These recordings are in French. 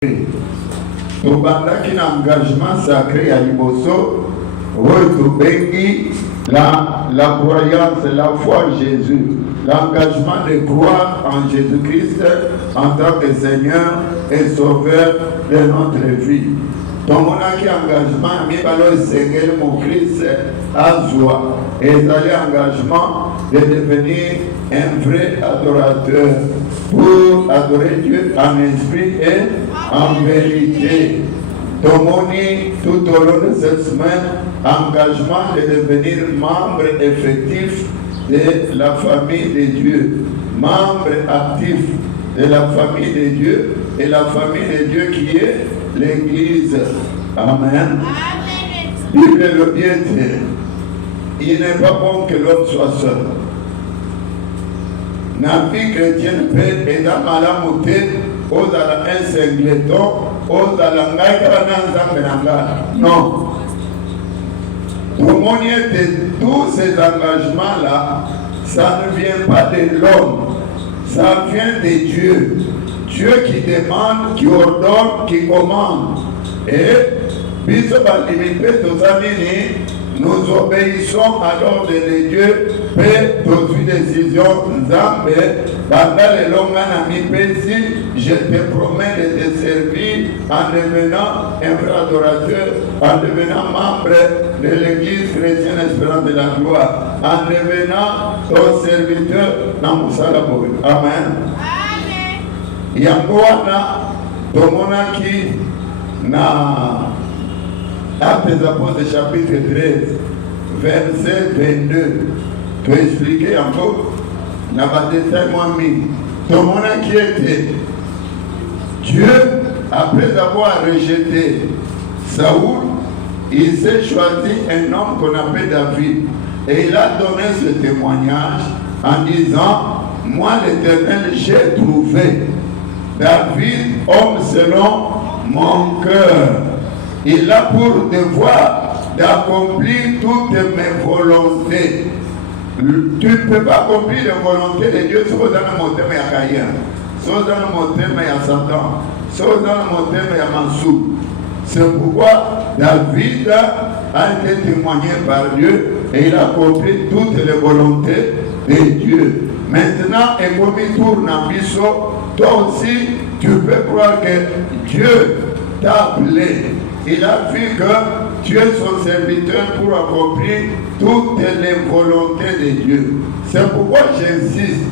tobandaki na engagement sacré ya liboso oyo tobengi la croyance, la foi en Jésus, l'engagement de croire en Jésus-Christ en tant que Seigneur et Sauveur de notre vie. Tomonaki engagement mibalo esengeli mon Christ azwa ezali engagement de devenir un vrai adorateur pour adorer Dieu en esprit et en vérité. Tomoni tout au long de cette semaine engagement de devenir membre effectif de la famille de Dieu, membre actif de la famille de Dieu et la famille de Dieu qui est l'Église. Amen. Bible le bien dit, il n'est pas bon que l'homme soit seul. La vie chrétienne peut être malamu te ozala un singleton ozala ngai kala na nzambe na ngai. Non. Pour tous ces engagements-là, ça ne vient pas de l'homme, ça vient de Dieu. Dieu qui demande, qui ordonne, qui commande. Et nous obéissons à l'ordre de Dieu, Père, toute décision, Nzambe, pendant les longues années, je te promets de te servir en devenant un vrai adorateur, en devenant membre de l'Église chrétienne Espérance de la gloire, en devenant ton serviteur dans Moussalaboui. Amen. Yangoana, Tomonaki, na Actes des Apôtres chapitre 13, verset 22. Tu as expliqué encore, n'a pas détaillé moi-même. Tomonaki était Dieu, après avoir rejeté Saoul, il s'est choisi un homme qu'on appelle David. Et il a donné ce témoignage en disant, moi l'Éternel, j'ai trouvé David, homme selon mon cœur. Il a pour devoir d'accomplir toutes mes volontés. Tu ne peux pas accomplir les volontés de Dieu si vous êtes dans le thème de Caïn, si vous êtes dans le thème de Satan, si vous êtes dans le thème de Mansou. C'est pourquoi David a été témoigné par Dieu et il a accompli toutes les volontés de Dieu. Maintenant, et comme il tourne en biseau, toi aussi, tu peux croire que Dieu t'a appelé. Il a vu que tu es son serviteur pour accomplir toutes les volontés de Dieu. C'est pourquoi j'insiste.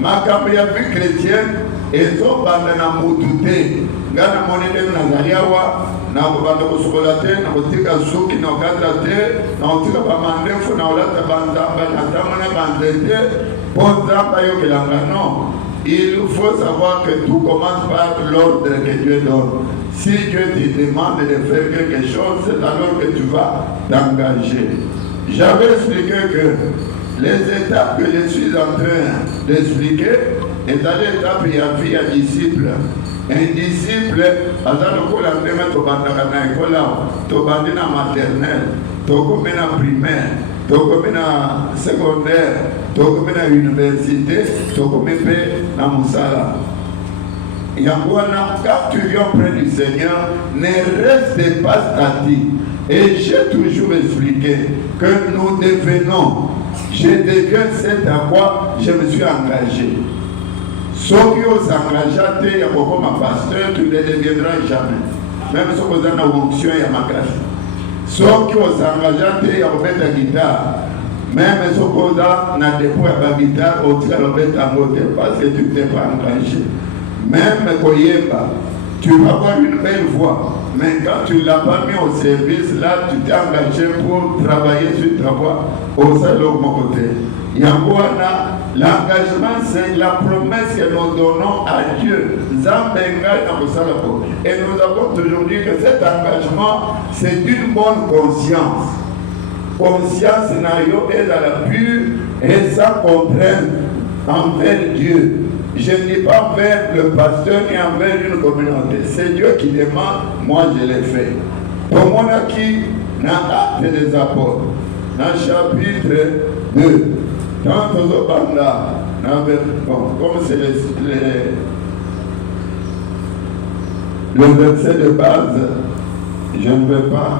Ma caméra vie chrétienne, ils ont bandé na moutouté. Gana monede na zaliawa, na banda kusukolate, na kutika suki, na ukatate, na kutika bamandefu, na ulata bandamba, na tamana bandete, ponzamba yokelanga. Non. Il faut savoir que tout commence par l'ordre que Dieu donne. Si Dieu te demande de faire quelque chose, c'est alors que tu vas t'engager. J'avais expliqué que les étapes que je suis en train d'expliquer est à l'étape il y a vie à disciple. Un disciple, à la maternelle, primaire, na secondaire, na université, na Moussala. Quand tu viens près du Seigneur, ne reste pas statique. Et j'ai toujours expliqué que nous devenons, je deviens cet à quoi je me suis engagé. Ceux qui ont engagé, comme pasteur, tu ne deviendras jamais. Même si vous avez une onction, il y a ma grâce. Ceux qui ont engagé, il y a la guitare. Même si vous avez un dépôt à la guitare, vous avez la moté parce que tu ne t'es pas engagé. Même Koyemba, tu vas avoir une belle voix. Mais quand tu ne l'as pas mis au service, là, tu t'es engagé pour travailler sur ta voix au salon de mon côté. Yangouana, l'engagement, c'est la promesse que nous donnons à Dieu. Et nous avons toujours dit que cet engagement, c'est d'une bonne conscience. Conscience naïo est à la pure et sans contrainte envers Dieu. Je ne dis pas envers le pasteur ni envers une communauté. C'est Dieu qui demande, moi je l'ai fait. Pour mon acquis, dans l'Acte des Apôtres, dans le chapitre 2, dans tout banda, comme c'est le verset de base, je ne vais pas